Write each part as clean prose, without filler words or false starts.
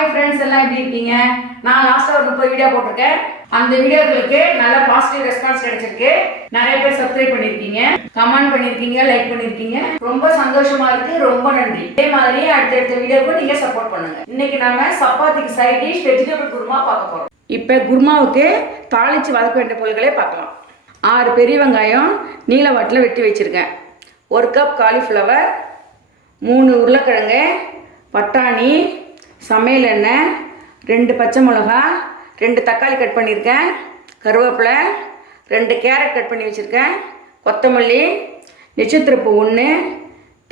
Hi friends, எல்லாம் எப்படி இருக்கீங்க? நான் லாஸ்ட்டாக ஒரு 30 வீடியோ போட்டிருக்கேன். அந்த வீடியோக்களுக்கு நல்ல பாசிட்டிவ் ரெஸ்பான்ஸ் கிடைச்சிருக்கு. நிறைய பேர் சப்ஸ்கிரைப் பண்ணியிருக்கீங்க, கமெண்ட் பண்ணியிருக்கீங்க, லைக் பண்ணியிருக்கீங்க. ரொம்ப சந்தோஷமா இருக்கு. ரொம்ப நன்றி. இதே மாதிரி அடுத்தடுத்த வீடியோக்கு நீங்க சப்போர்ட் பண்ணுங்க. இன்னைக்கு நம்ம சப்பாத்திக்கு சைட் டிஷ் வெஜிடபிள் குருமா பார்க்க போறோம். இப்போ குருமாவுக்கு தாளிச்சு வதக்க வேண்டிய பொருட்களே பார்க்கலாம். 6 பெரிய வெங்காயம் நீல வாட்டில் வெட்டி வச்சிருக்கேன். 1 கப் காலிஃப்ளவர், 3 உருளைக்கிழங்கு, பட்டாணி, சமையல் எண்ணெய், 2 பச்சை மிளகா, 2 தக்காளி கட் பண்ணியிருக்கேன், கருவேப்பிலை, 2 கேரட் கட் பண்ணி வச்சுருக்கேன், கொத்தமல்லி, நட்சத்திரப்பூ 1,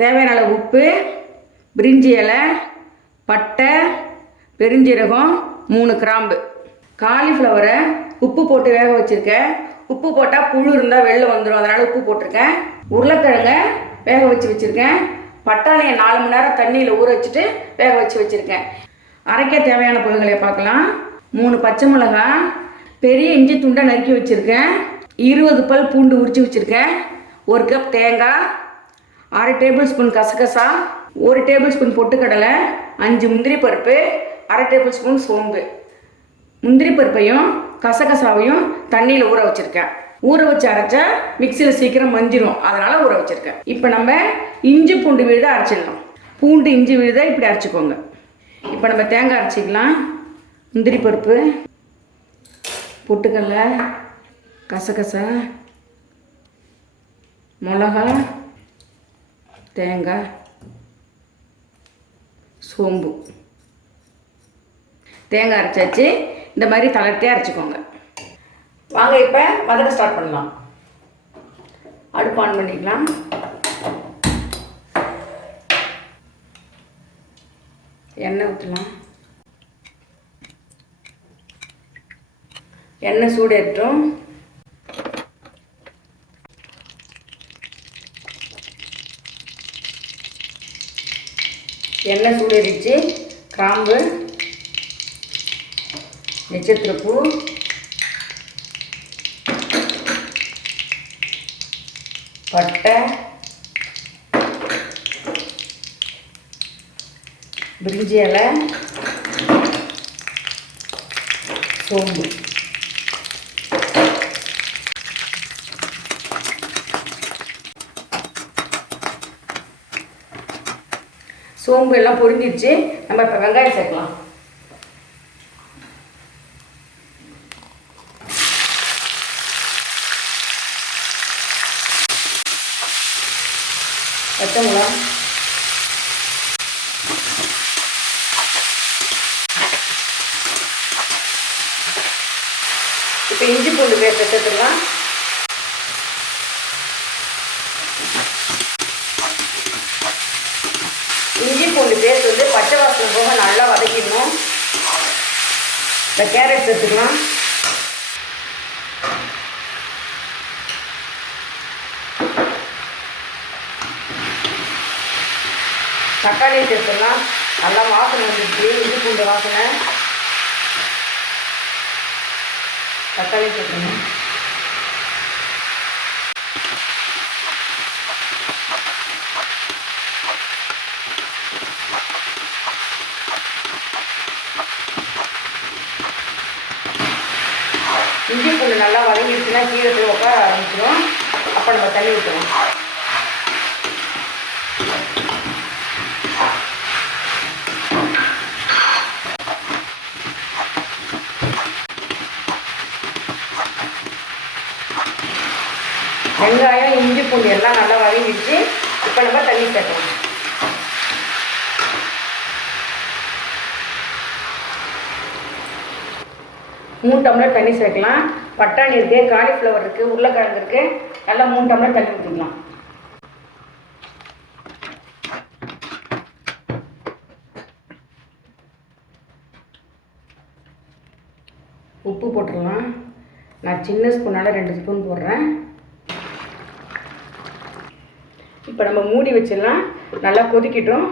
தேவையான அளவு உப்பு, பிரிஞ்சி இலை, பட்டை, பெருஞ்சீரகம், 3 கிராம்பு. காலிஃப்ளவரை உப்பு போட்டு வேக வச்சுருக்கேன். உப்பு போட்டால் புழு இருந்தால் வெளில வந்துடும், அதனால் உப்பு போட்டிருக்கேன். உருளைக்கிழங்கை வேக வச்சுருக்கேன். பட்டாணியை 4 மணி நேரம் தண்ணியில் ஊற வச்சுட்டு வேக வச்சுருக்கேன். அரைக்க தேவையான பொருட்களை பார்க்கலாம். 3 பச்சை மிளகா, பெரிய இஞ்சி துண்டை நறுக்கி வச்சுருக்கேன், 20 பல் பூண்டு உரித்து வச்சுருக்கேன், 1 கப் தேங்காய், 1/2 டேபிள் ஸ்பூன் கசகசா, 1 டேபிள் ஸ்பூன் பொட்டுக்கடலை, 5 முந்திரி பருப்பு, 1/2 டேபிள் ஸ்பூன் சோம்பு. முந்திரி பருப்பையும் கசகசாவையும் தண்ணியில் ஊற வச்சுருக்கேன். ஊற வச்சு அரைச்சா மிக்சியில் சீக்கிரம் மஞ்சிடும், அதனால் ஊற வச்சுருக்கேன். இப்போ நம்ம இஞ்சி பூண்டு விழுதை அரைச்சிடலாம். பூண்டு இஞ்சி விழுதை இப்படி அரைச்சிக்கோங்க. இப்போ நம்ம தேங்காய் அரைச்சிக்கலாம். முந்திரி பருப்பு, பொட்டுக்கடலை, கசகசா, மிளகா, தேங்காய், சோம்பு. தேங்காய் அரைச்சாச்சு. இந்த மாதிரி தளர்த்தியாக அரைச்சிக்கோங்க. வாங்க இப்போ வதக்க ஸ்டார்ட் பண்ணலாம். அடுப்பு ஆன் பண்ணிக்கலாம். எண்ணெய் ஊற்றலாம். எண்ணெய் சூடேறட்டும். எண்ணெய் சூடேறிச்சு. கிராம்பு, நட்சத்திரப்பூ, பட்டை, பிரிஞ்சி இலை, சோம்பு. சோம்பு எல்லாம் பொரிஞ்சிடுச்சு. நம்ம இப்போ வெங்காயம் சேர்க்கலாம். பச்சை மிளகா, இப்போ இஞ்சி பூண்டு பேஸ்ட் சேர்த்துக்கலாம். இஞ்சி பூண்டு பேஸ்ட் வந்து பச்சை வாசனை போக நல்லா வதக்கிடணும். இந்த கேரட் சேர்த்துக்கலாம். தக்காளி சேர்த்துடலாம். நல்லா வாசனை வந்துடுச்சு, இஞ்சி பூண்டு வாசனை. தக்காளி சேர்த்துக்கணும். இஞ்சி பூண்டு நல்லா வதங்கிடுச்சுன்னா கீழே போய் உட்கார ஆரம்பிச்சிடும். அப்போ நம்ம தண்ணி ஊற்றணும். வெங்காயம், இஞ்சி பூண்டு எல்லாம் நல்லா வதங்கிடுச்சு. இப்போ நம்ம தண்ணி சேர்க்கலாம். மூணு டம்ளர் தண்ணி சேர்க்கலாம். பட்டாணி இருக்குது, காலிஃப்ளவர் இருக்குது, உருளைக்கிழங்கு இருக்குது. நல்லா 3 டம்ளர் தண்ணி ஊற்றிக்கலாம். உப்பு போட்டுடலாம். நான் சின்ன ஸ்பூனால் 2 ஸ்பூன் போடுறேன். இப்போ நம்ம மூடி வச்சிடலாம். நல்லா கொதிக்கட்டும்.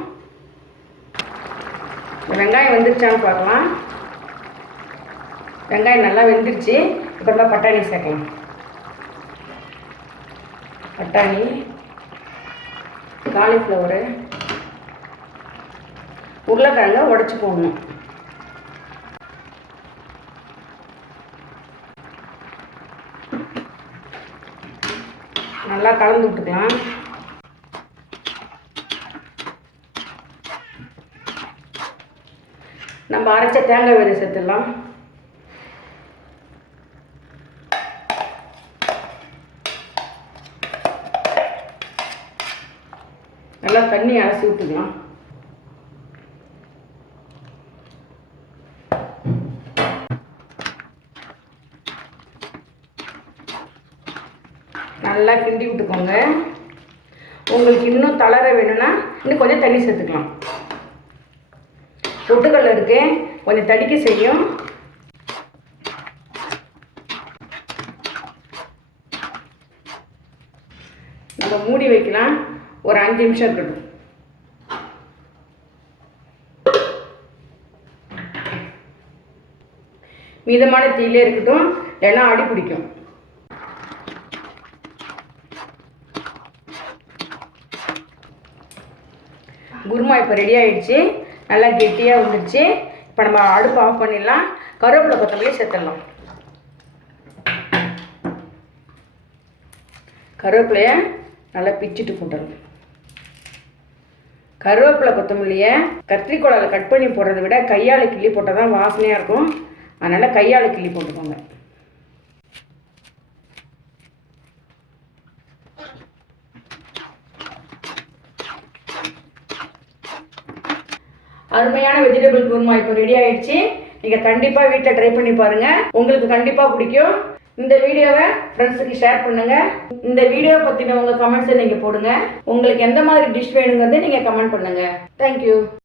வெங்காயம் வெந்துருச்சான்னு பார்க்கலாம். வெங்காயம் நல்லா வெந்துருச்சு. இப்போ நம்ம பட்டாணி சேர்க்கலாம். பட்டாணி, காலிஃப்ளவரு, உருளைக்கிழங்க உடச்சி போடணும். நல்லா கலந்து விட்டுக்கலாம். நம்ம அரைச்ச தேங்காய் விதை சேர்த்துடலாம். நல்லா தண்ணி அலசி விட்டுக்கலாம். நல்லா கிண்டி விட்டுக்கோங்க. உங்களுக்கு இன்னும் தளர வேணும்னா இன்னும் கொஞ்சம் தண்ணி சேர்த்துக்கலாம். பொட்டுக்கடலை இருக்கு, கொஞ்சம் தடிக்க செய்யும். நம்ம மூடி வைக்கலாம். ஒரு 5 நிமிஷம் இருக்கட்டும். மிதமான தீயிலே இருக்கட்டும், இல்லைன்னா அடி பிடிக்கும். குருமா இப்போ ரெடி ஆகிடுச்சு. நல்லா கெட்டியாக வந்துடுச்சு. இப்போ நம்ம அடுப்பு ஆஃப் பண்ணிடலாம். கருவேப்பிலை கொத்தமல்லி சேர்த்துடலாம். கருவேப்பிலையை நல்லா பிச்சுட்டு போட்டுடலாம். கருவேப்பிலை கொத்தமல்லியை கத்திரிக்கோளால் கட் பண்ணி போடுறதை விட கையால் கிள்ளி போட்டால் தான் வாசனையாக இருக்கும். அதனால் கையால் கிள்ளி போட்டுக்கோங்க. அருமையான வெஜிடபிள் குருமா இப்போ ரெடி ஆகிடுச்சு. நீங்கள் கண்டிப்பாக வீட்டில் ட்ரை பண்ணி பாருங்கள். உங்களுக்கு கண்டிப்பாக பிடிக்கும். இந்த வீடியோவை ஃப்ரெண்ட்ஸுக்கு ஷேர் பண்ணுங்கள். இந்த வீடியோ பற்றின உங்கள் கமெண்ட்ஸை நீங்கள் போடுங்க. உங்களுக்கு எந்த மாதிரி டிஷ் வேணுங்கிறத நீங்கள் கமெண்ட் பண்ணுங்கள். தேங்க்யூ.